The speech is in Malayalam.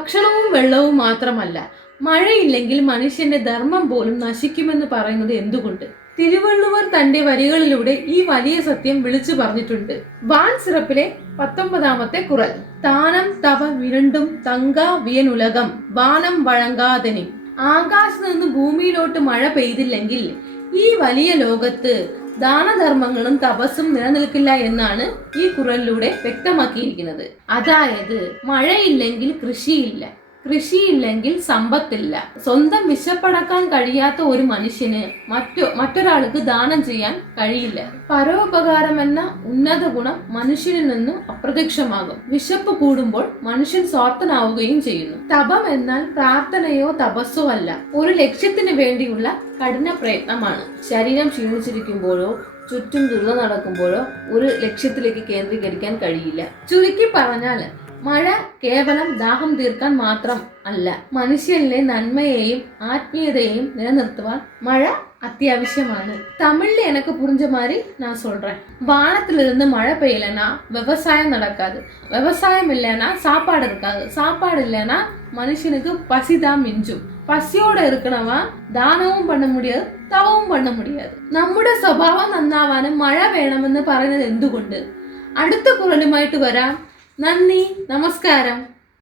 ഭക്ഷണവും വെള്ളവും മാത്രമല്ല, മഴയില്ലെങ്കിൽ മനുഷ്യന്റെ ധർമ്മം പോലും നശിക്കുമെന്ന് പറയുന്നത് എന്തുകൊണ്ട്? തിരുവള്ളുവർ തന്റെ വരികളിലൂടെ ഈ വലിയ സത്യം വിളിച്ചു പറഞ്ഞിട്ടുണ്ട്. വാൻ സിറപ്പിലെ 19ാമത്തെ കുറൽ. താനം തവ വിരണ്ടും തങ്കാ വിയനുലകം വാനം വഴങ്ങാതനി. ആകാശത്ത് നിന്ന് ഭൂമിയിലോട്ട് മഴ പെയ്തില്ലെങ്കിൽ ഈ വലിയ ലോകത്ത് ദാനധർമ്മങ്ങളും തപസ്സും നിലനിൽക്കില്ല എന്നാണ് ഈ കുറലിലൂടെ വ്യക്തമാക്കിയിരിക്കുന്നത്. അതായത് മഴയില്ലെങ്കിൽ കൃഷിയില്ല, കൃഷിയില്ലെങ്കിൽ സമ്പത്തില്ല. സ്വന്തം വിശപ്പടക്കാൻ കഴിയാത്ത ഒരു മനുഷ്യന് മറ്റൊരാൾക്ക് ദാനം ചെയ്യാൻ കഴിയില്ല. പരോപകാരം എന്ന ഉന്നത ഗുണം മനുഷ്യനിൽ നിന്നും അപ്രത്യക്ഷമാകും. വിശപ്പ് കൂടുമ്പോൾ മനുഷ്യൻ സ്വാർത്ഥനാവുകയും ചെയ്യുന്നു. തപം എന്നാൽ പ്രാർത്ഥനയോ തപസ്സോ അല്ല, ഒരു ലക്ഷ്യത്തിന് വേണ്ടിയുള്ള കഠിന പ്രയത്നമാണ്. ശരീരം ക്ഷീണിച്ചിരിക്കുമ്പോഴോ ചുറ്റും ദുരിതം നടക്കുമ്പോഴോ ഒരു ലക്ഷ്യത്തിലേക്ക് കേന്ദ്രീകരിക്കാൻ കഴിയില്ല. ചുരുക്കി പറഞ്ഞാൽ മഴ കേവലം ദാഹം തീർക്കാൻ മാത്രം അല്ല, മനുഷ്യനിലെ നന്മയെയും ആത്മീയതയെയും നിലനിർത്തുവാൻ മഴ அத்தியாவசியமானது. தமிழ்ல எனக்கு புரிஞ்ச மாதிரி நான் சொல்றேன். வானத்திலிருந்து மழை பெய்யலன்னா விவசாயம் நடக்காது, விவசாயம் இல்லைன்னா சாப்பாடு இருக்காது, சாப்பாடு இல்லைன்னா மனுஷனுக்கு பசிதான் மிஞ்சும். പസിയോട് ഇരിക്കണവൻ ദാനവും പണ്ണ മുടിയാത്, തവവും പണ്ണ മുടിയാത്. നമ്മുടെ സ്വഭാവം നന്നാവാനും മഴ വേണമെന്ന് പറയുന്നത് എന്തുകൊണ്ട്? അടുത്ത കുറലുമായിട്ട് വരാം. നന്ദി, നമസ്കാരം.